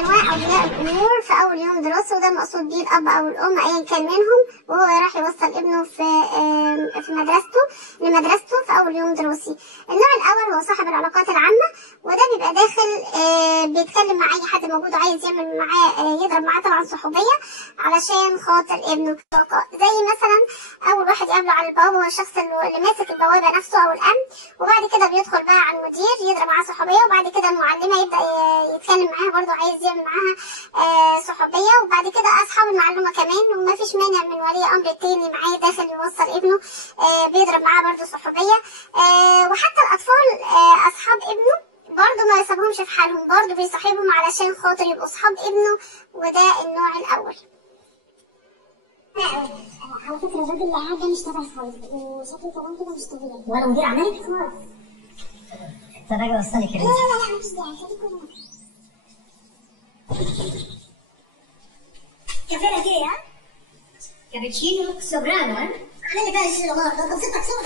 انواع اولياء الامور في اول يوم دراسي، وده المقصود بيه الاب او الام ايا كان منهم، وهو راح يوصل ابنه في مدرسته في اول يوم دراسي. النوع الاول هو صاحب العلاقات العامه، وده بيبقى داخل بيتكلم مع اي حد موجود وعايز يعمل معاه يضرب معاه طبعا صحوبيه علشان خاطر ابنه. زي مثلا اول واحد يقابله على البوابه هو الشخص اللي ماسك البوابه نفسه او الامن، وبعد كده بيدخل بقى على المدير يضرب معاه صحوبيه، وبعد كده المعلمه يبدا يتكلم معاها برضه عايز يعمل معاها صحوبيه، وبعد كده اصحاب المعلومه كمان، وما فيش مانع من ولي امر تاني معاه داخل يوصل ابنه بيضرب معاه برضه صحوبيه. وحتى الاطفال اصحاب ابنه برضه ما يسيبهمش في حالهم، برضه بيصاحبهم علشان خاطر يبقوا اصحاب ابنه، وده النوع الاول. على فكرة الراجل اللي قاعد ده مش تبعي خالص، وشكله كمان كده مش طبيعي. ولا مدير أعمالك خالص. أنت راجل وصلك يا بنتي. لا مفيش داعي، خليك كل مرة. كفاية ايه ها؟ كابتشينو سوبرانو ها؟ أنا اللي فاهم الشيء والله، ده بسيطك صوت.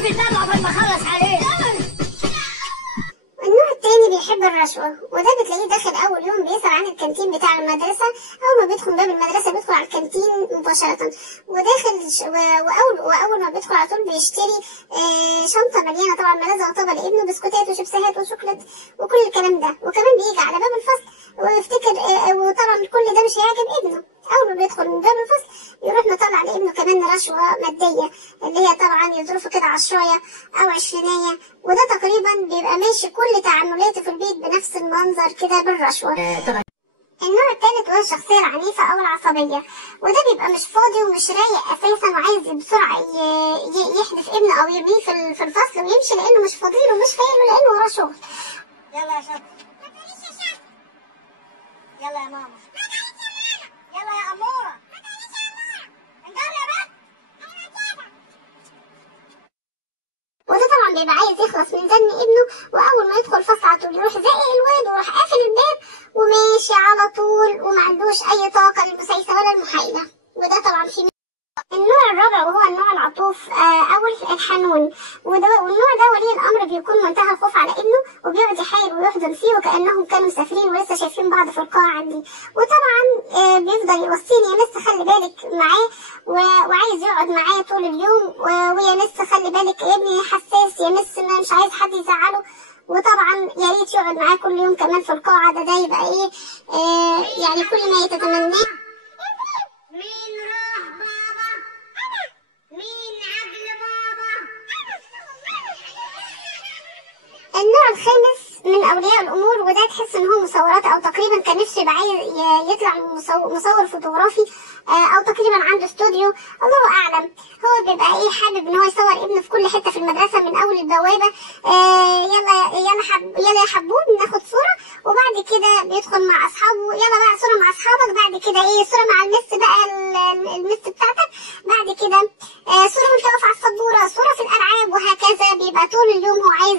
بتابعه قبل ما أخلص عليه. النوع التاني بيحب الرشوة، وده بتلاقيه داخل أول يوم بيسأل عن الكانتين بتاع المدرسة. أول ما بيدخل باب المدرسة بيدخل على الكانتين مباشرة، وداخل وأول ما بيدخل على طول بيشتري شنطة مليانة طبعا ملازم وطبق لابنه، بسكوتات وشيبسات وشوكولات وكل الكلام ده، وكمان بيجي على باب الفصل ويفتكر وطبعا كل ده مش هيعجب ابنه. أول ما بيدخل من باب الفصل يروح مطلع لابنه كمان رشوة مادية، اللي هي طبعا يظروفه كده 10 أو 20، وده تقريبا بيبقى ماشي كل تعاملاته في البيت بنفس المنظر كده بالرشوة. النوع الثالث هو الشخصية العنيفة أو العصبية، وده بيبقى مش فاضي ومش رايق أساسا، وعايز بسرعة يحدف ابنه أو يرميه في الفصل ويمشي، لأنه مش فاضيله ومش فايله لأنه وراه شغل. يلا يا شط. يلا يا ماما. يلا يا أمورة. انجر يا بنت. وده طبعا بيبقى عايز يخلص من زن ابنه، واول ما يدخل الفصل على طول يروح زقق الواد ويروح قافل الباب وماشي على طول، وما عندوش اي طاقه للمسايسه ولا المحايله، وده طبعا في النوع الرابع وهو النوع العطوف او الحنون، والنوع ده ولي الامر بيكون منتهى الخوف على ابنه، وبيقعد يحايل ويحضن فيه وكانهم كانوا مسافرين ولسه شايفين بعض في القاعه عندي، وطبعا بيفضل يوصيني يا مس خلي بالك معاه، وعايز يقعد معاه طول اليوم، ويا مس خلي بالك يا ابني حساس يا مس مش عايز حد يزعله، وطبعا يا ريت يقعد معاه كل يوم كمان في القاعه. ده يبقى ايه يعني كل ما يتتمناه. مين راح بابا؟ أنا. مين عقل بابا؟ النوع الخامس من أولياء الأمور، وده تحس إن هو مصورات أو تقريبا كان نفسه يبقى عايز يطلع مصور فوتوغرافي أو تقريبا عنده استوديو، الله أعلم. هو بيبقى إيه حابب إن هو يصور ابنه في كل حتة في المدرسة من أول البوابة، يلا يا حبوب ناخد صورة، وبعد كده بيدخل مع أصحابه يلا بقى صورة مع أصحابك، بعد كده إيه صورة مع المس بقى المس بتاعتك، بعد كده صورة وأنت واقف على السبورة، صورة في الألعاب، وهكذا. بيبقى طول اليوم هو عايز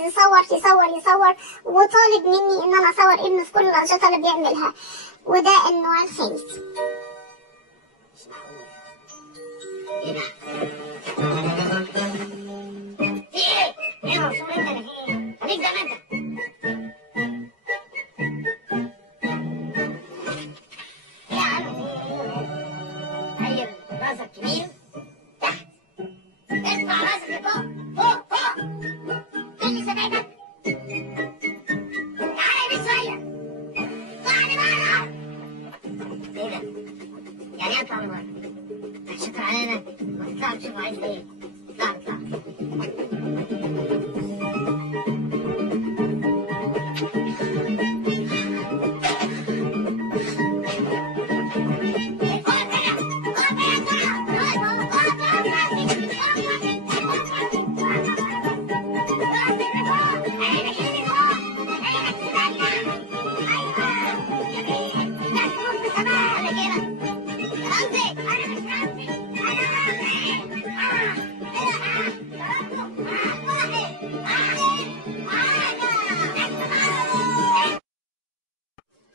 يصور وطالب مني إن أنا أصور ابنه في كل الأنشطة اللي بيعملها، وده النوع الخامس. ايه ده؟ في ايه؟ ايه مبسوط انت اللي في ايه؟ خليك زي ما انت. ايه يا عم في ايه؟ هيل راسك يمين تحت، ارفع راسك لفوق فوق مين اللي سمعتك؟ تعالى يا شوية طلعني بره. ايه ده؟ يعني ايه اطلع لبره؟ شكر علينا ما تطلع تشوف عايز ايه. اطلع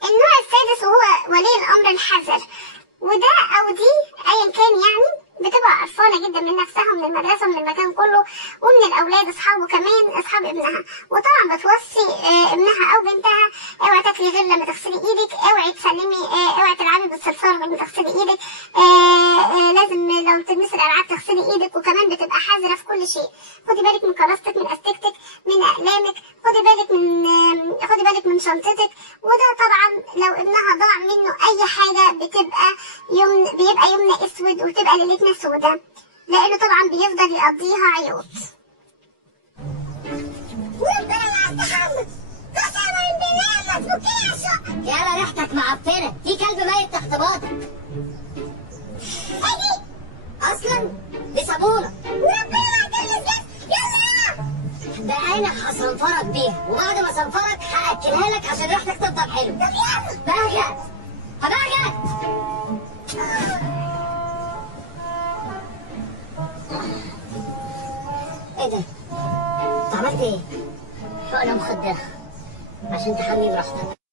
النوع السادس وهو ولي الأمر الحذر، وده أو دي أيا كان يعني بتبقى أطفال قرفانه جدا من نفسها ومن المدرسه ومن المكان كله ومن الاولاد اصحابه كمان اصحاب ابنها. وطبعا بتوصي ابنها او بنتها اوعي تاكلي غير لما تغسلي ايدك، اوعي تسلمي، اوعي تلعبي بالصلصال غير لما تغسلي ايدك، لازم لو تلمسي الالعاب تغسلي ايدك، وكمان بتبقى حذره في كل شيء. خدي بالك من كراستك، من استكتك، من اقلامك، خدي بالك من شنطتك. وده طبعا لو ابنها ضاع منه اي حاجه بيبقى يومنا اسود وتبقى ليلتنا سودا، لانه طبعا بيفضل يقضيها عيوط. يلا ريحتك معفنه، في كلب ميت تحت باطك. اجي اصلا دي صابونه وربنا ما هتلمس. يلا ده انا هصنفرك بيها، وبعد ما اصنفرك هاكلها لك عشان ريحتك تفضل حلوه. طب يلا بهجت هبهجت. ايه ده؟ انت عملت ايه؟ حقنه مخدره عشان تحمي براحتك.